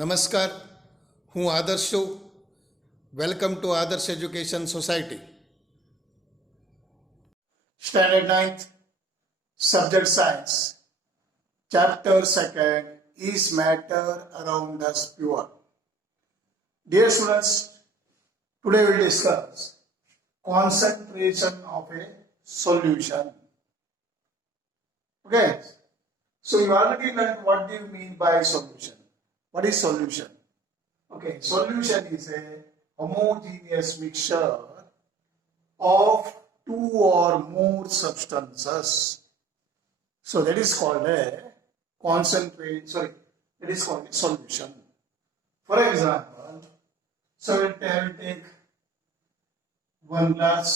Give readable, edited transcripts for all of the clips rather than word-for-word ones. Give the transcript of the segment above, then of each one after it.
નમસ્કાર, હું આદર્શ છું. વેલકમ ટુ આદર્શ education society. Standard 9th, subject science, chapter 2nd, is matter around us pure? Dear students, today we will discuss concentration of a solution. Okay, so you already learned what do you mean by solution. What is solution? Okay, solution is a homogeneous mixture of two or more substances. So that is called a that is called a solution. For example, so I will take one glass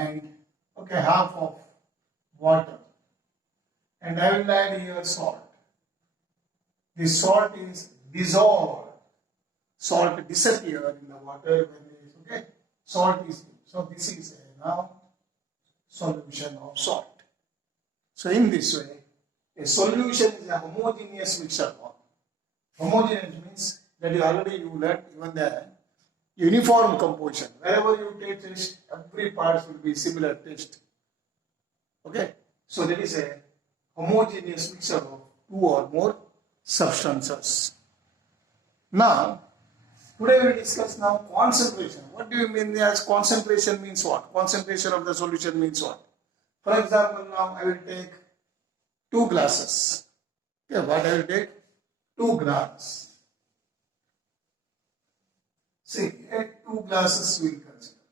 and half of water, and I will add here salt. The salt is dissolved. Salt disappear in the water when it is salt is so this is a now solution of salt. So in this way, a solution is a homogeneous mixture. Homogeneous means that you learned even the uniform composition. Wherever you take taste, every part will be similar taste. Okay, so that is a homogeneous mixture of two or more substances. Now, today we discuss now concentration. What do you mean as concentration means what? Concentration of the solution means what? For example, now I will take 2 glasses. Okay, what I will take? 2 glasses. See, 2 glasses we will consider.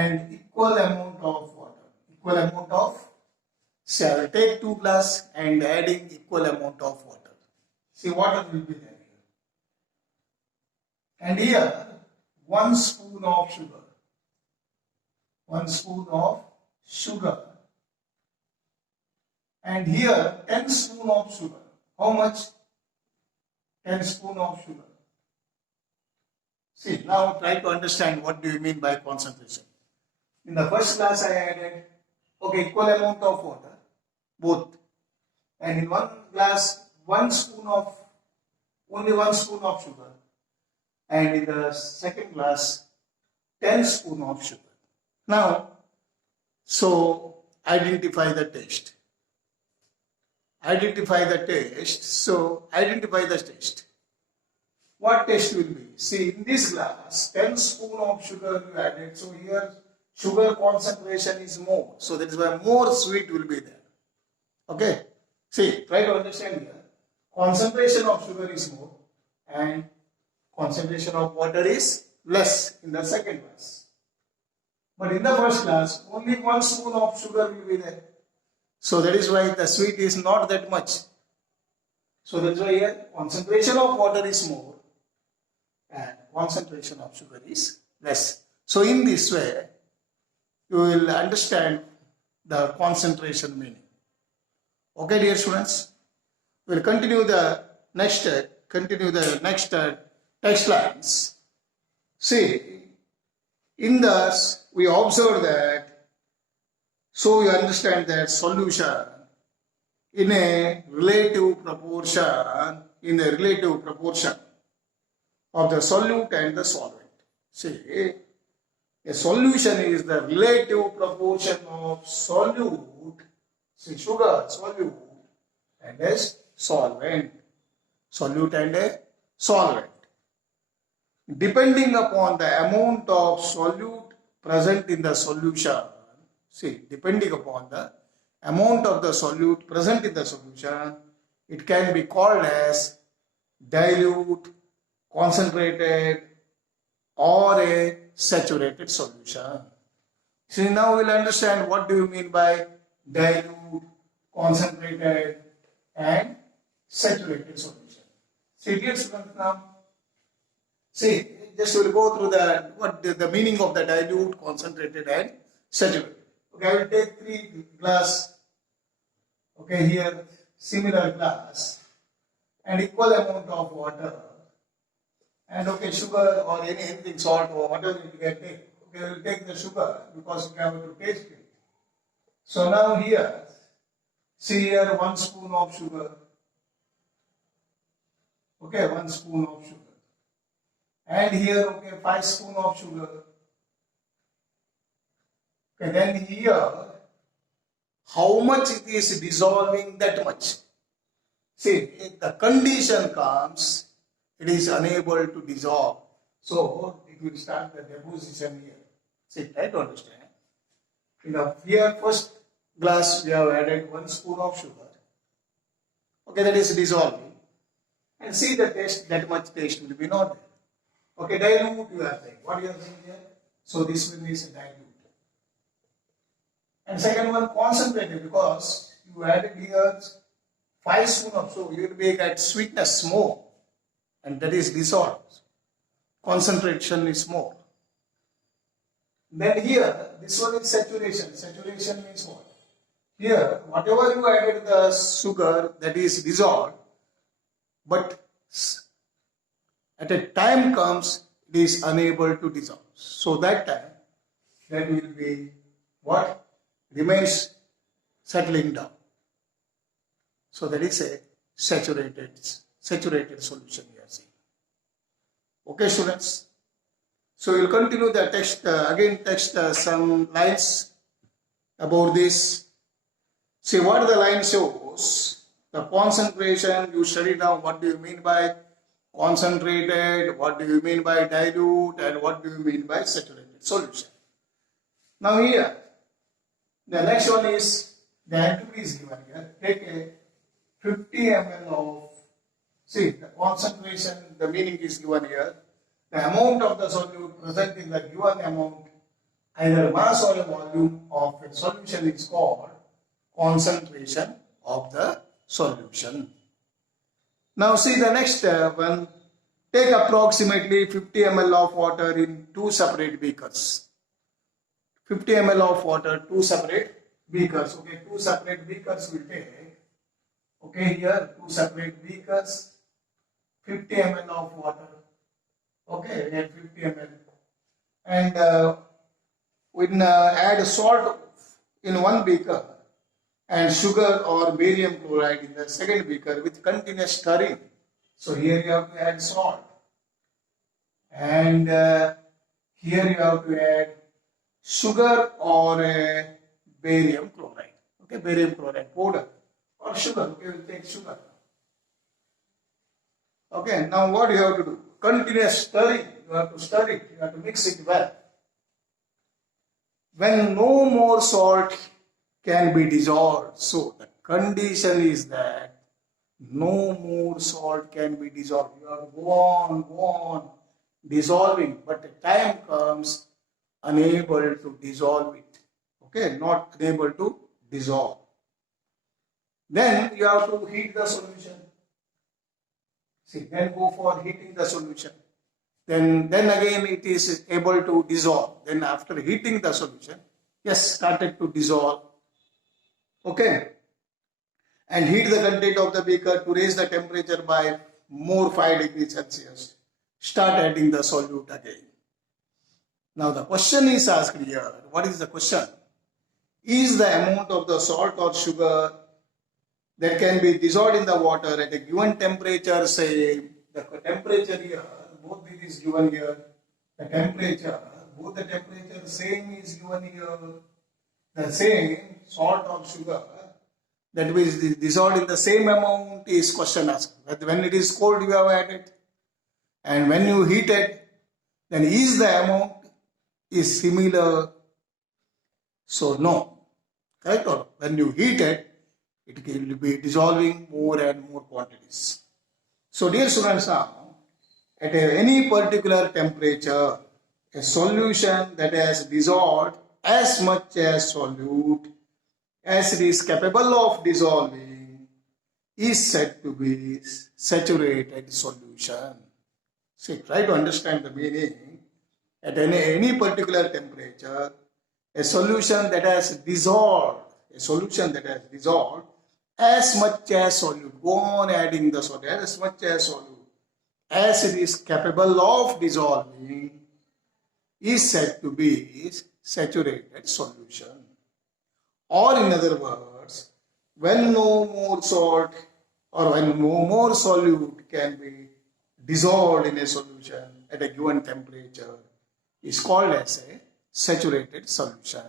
And equal amount of water. Equal amount of. See, I will take 2 glasses and adding equal amount of water. See, water will be there here. And here, 1 spoon of sugar. 1 spoon of sugar. And here, 10 spoon of sugar. How much? 10 spoon of sugar. See, now try to understand what do you mean by concentration. In the first glass I added, equal amount of water, both. And in one glass, only 1 spoon of sugar. And in the second glass, 10 spoon of sugar. Now, so identify the taste. Identify the taste. So identify the taste. What taste will be? See, in this glass, 10 spoon of sugar you added. So here, sugar concentration is more. So that is why more sweet will be there. Okay. See, try to understand here. Concentration of sugar is more and concentration of water is less in the second glass. But in the first glass, only 1 spoon of sugar will be there. So that is why the sweet is not that much. So that is why here concentration of water is more and concentration of sugar is less. So in this way, you will understand the concentration meaning. Okay, dear students, we will continue the next text lines. See, in this we observe that, so you understand that solution in a relative proportion of the solute and the solvent. See, a solution is the relative proportion of solute, see, sugar, solute, and a solvent. Solute and a solvent. Depending upon the amount of solute present in the solution, see, depending upon the amount of the solute present in the solution, it can be called as dilute, concentrated, or a saturated solution. See, now we'll understand what do you mean by dilute, concentrated, and saturated solution. See, dear students, now, see, just we'll go through the meaning of the dilute, concentrated, and saturated. Okay, I will take 3 glass. Okay, here similar glass and equal amount of water. And sugar or anything, salt or whatever you can take. Okay, we will take the sugar because we have to taste it. So now here, see here 1 spoon of sugar Okay, 1 spoon of sugar. And here, okay, 5 spoon of sugar. Okay, then here, how much it is dissolving, that much. See, if the condition comes, it is unable to dissolve. So, it will start the deposition here. See, try to understand. In the here first glass, we have added 1 spoon of sugar. Okay, that is dissolving. And see the taste, that much taste will be not there. Okay, dilute you are saying. What you are saying here? So, this one is dilute. And second one, concentrated, because you added here 5 spoon of, so you will be at sweetness more, and that is dissolved. Concentration is more. Then here, this one is saturation. Saturation means what? Here, whatever you added the sugar, that is dissolved, but at a time comes, it is unable to dissolve. So that time, that will be what? Remains settling down. So that is a saturated solution we are seeing. Okay, students. So we will continue the text, some lines about this. See what the line shows. The concentration, you study now what do you mean by concentrated, what do you mean by dilute, and what do you mean by saturated solution. Now here, the next one is the entropy is given here. Take a 50 ml of, see the concentration, the meaning is given here. The amount of the solute present in the given amount, either mass or a volume of a solution, is called concentration of the solution. Now see the next one. Take approximately 50 ml of water in 2 separate beakers. 50 ml of water, 2 separate beakers. Okay, 2 separate beakers will take. Okay, here 2 separate beakers, 50 ml of water. Okay, we have 50 ml. And we add salt in one beaker and sugar or barium chloride in the second beaker with continuous stirring. So here you have to add salt. And here you have to add sugar or barium chloride. Okay, barium chloride powder or sugar. Okay, we'll take sugar. Okay, now what you have to do? Continuous stirring. You have to stir it. You have to mix it well. When no more salt can be dissolved, so the condition is that no more salt can be dissolved. You have to go on dissolving, but the time comes unable to dissolve it. Okay, not able to dissolve. Then you have to heat the solution. See, then go for heating the solution. Then again it is able to dissolve. Then after heating the solution, yes, started to dissolve. Okay. And heat the content of the beaker to raise the temperature by more 5 degrees Celsius. Start adding the solute again. Now the question is asked here. What is the question? Is the amount of the salt or sugar that can be dissolved in the water at a given temperature, say the temperature here, both it is given here, the temperature, both the temperature same is given here, the same salt or sugar that is dissolved in the same amount is question asked. When it is cold you have added, and when you heat it, then is the amount is similar? So no, correct? Or when you heat it, it will be dissolving more and more quantities. So dear students, now at any particular temperature, a solution that has dissolved as much as solute as it is capable of dissolving is said to be saturated solution. See, try to understand the meaning. At any particular temperature, a solution that has dissolved, as much as solute, go on adding the solute, as much as solute, as it is capable of dissolving, is said to be saturated solution. Or in other words, when no more salt or when no more solute can be dissolved in a solution at a given temperature is called as a saturated solution.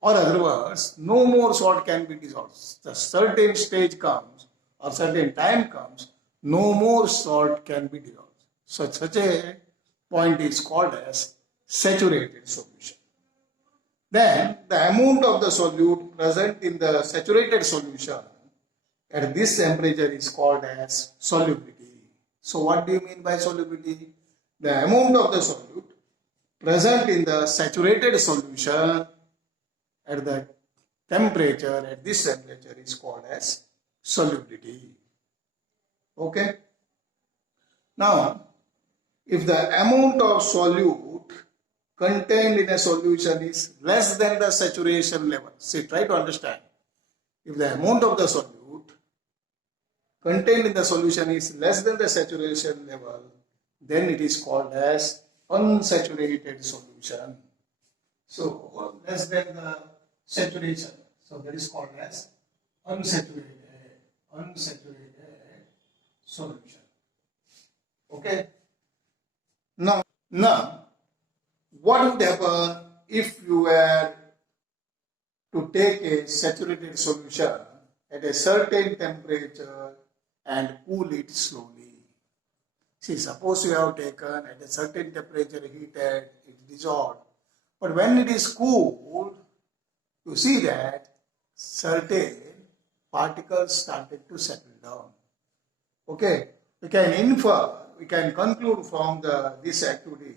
Or other words, no more salt can be dissolved. The certain stage comes or certain time comes, no more salt can be dissolved. So such a point is called as saturated solution. Then the amount of the solute present in the saturated solution at this temperature is called as solubility. So what do you mean by solubility? The amount of the solute present in the saturated solution at the temperature, at this temperature is called as solubility. Okay. Now, if the amount of solute contained in a solution is less than the saturation level, see, try to understand. If the amount of the solute contained in the solution is less than the saturation level, then it is called as unsaturated solution. So, less than the saturation, so that is called as unsaturated solution. Okay. Now, what would happen if you were to take a saturated solution at a certain temperature and cool it slowly? See, suppose you have taken at a certain temperature, heated, it dissolved. But when it is cooled, you see that certain particles started to settle down. Okay, we can conclude from this activity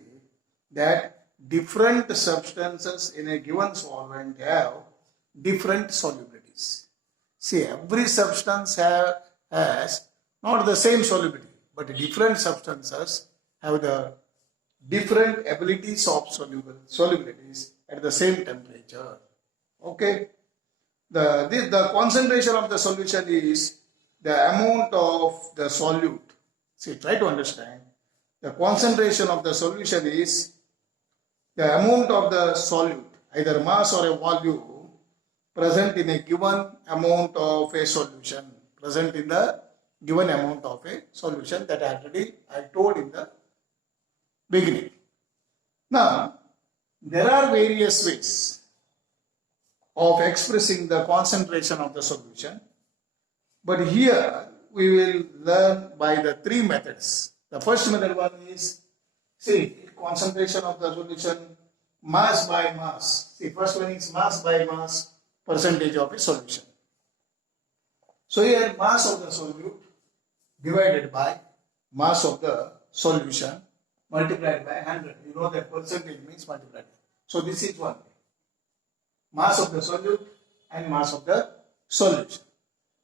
that different substances in a given solvent have different solubilities. See, every substance has not the same solubility, but different substances have the different abilities of solubilities at the same temperature. Okay, the concentration of the solution is the amount of the solute. See, try to understand. The concentration of the solution is the amount of the solute, either mass or a volume, present in a given amount of a solution. Present in the given amount of a solution that I told in the beginning. Now, there are various ways of expressing the concentration of the solution. But here we will learn by the three methods. The first method one is, see, concentration of the solution mass by mass. See, first one is mass by mass percentage of a solution. So here mass of the solute divided by mass of the solution multiplied by 100. You know that percentage means multiplied. So this is one. Mass of the solute and mass of the solution.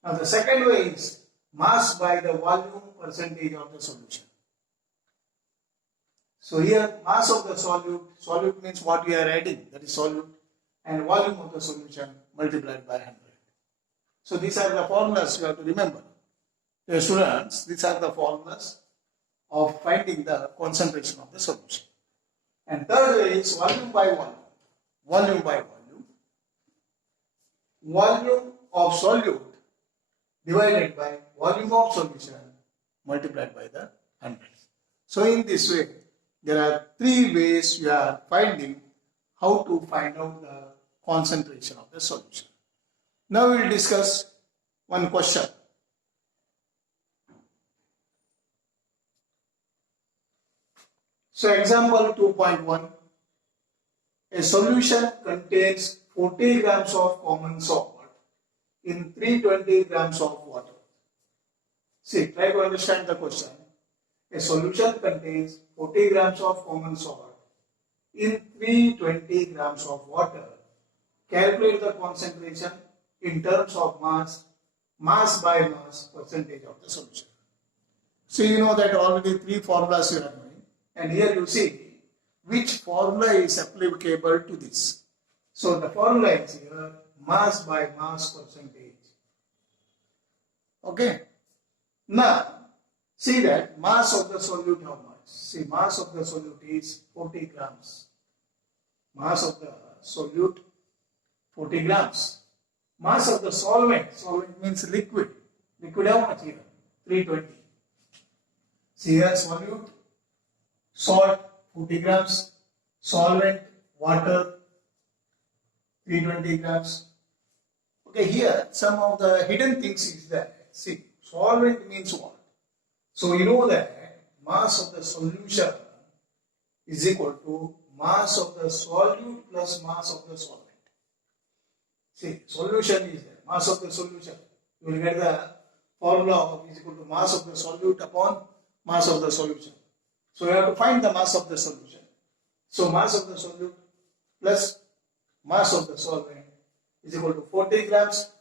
Now the second way is mass by the volume percentage of the solution. So here mass of the solute means what we are adding, that is solute, and volume of the solution multiplied by 100. So these are the formulas you have to remember. Dear students, these are the formulas of finding the concentration of the solution. And third way is volume by volume. Volume by volume. Volume of solute divided by volume of solution multiplied by the 100. So in this way, there are three ways you are finding how to find out the concentration of the solution. Now we will discuss one question. So example 2.1, a solution contains 40 grams of common salt in 320 grams of water. See, try to understand the question. A solution contains 40 grams of common salt in 320 grams of water. Calculate the concentration in terms of mass by mass percentage of the solution. So you know that already three formulas you are knowing. And here you see which formula is applicable to this. So the formula is here mass by mass percentage. Okay. Now, see that mass of the solute how much? See, mass of the solute is 40 grams. Mass of the solute 40 grams. Mass of the solvent means liquid Liquid how much here? 320. See here solute, salt 40 grams, solvent, water 320 grams. Okay, here some of the hidden things is that, see, solvent means what? So you know that mass of the solution is equal to mass of the solute plus mass of the solvent. See, solution is there, mass of the solution. You will get the formula of is equal to mass of the solute upon mass of the solution. So you have to find the mass of the solution. So mass of the solute plus mass of the solvent is equal to 40 grams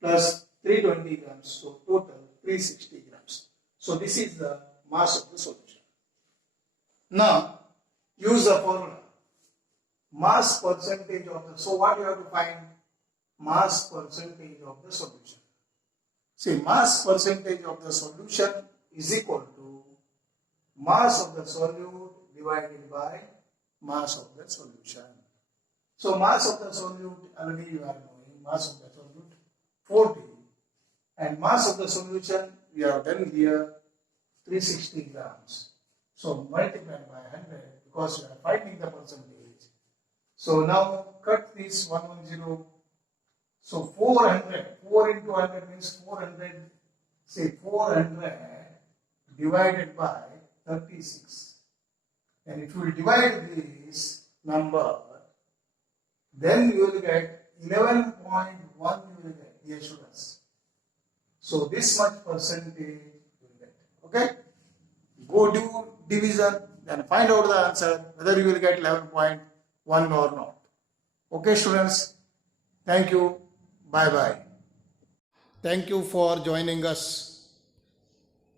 plus 320 grams. So total 360 grams. So this is the mass of the solution. Now use the formula. Mass percentage of the, so what you have to find? Mass percentage of the solution. See, mass percentage of the solution is equal to mass of the solute divided by mass of the solution. So mass of the solute, already you are knowing, mass of the solute 40 and mass of the solution we have done here 360 grams. So multiplied by 100 because we are finding the percentage. So now cut this 110. So 400, 4 into 100 means 400, say 400 divided by 36. And if you will divide this number, then you will get 11.1 you will get, dear students. So this much percentage you will get. Okay? Go do division, then find out the answer whether you will get 11.1 or not. Okay students? Thank you. Bye bye. Thank you for joining us.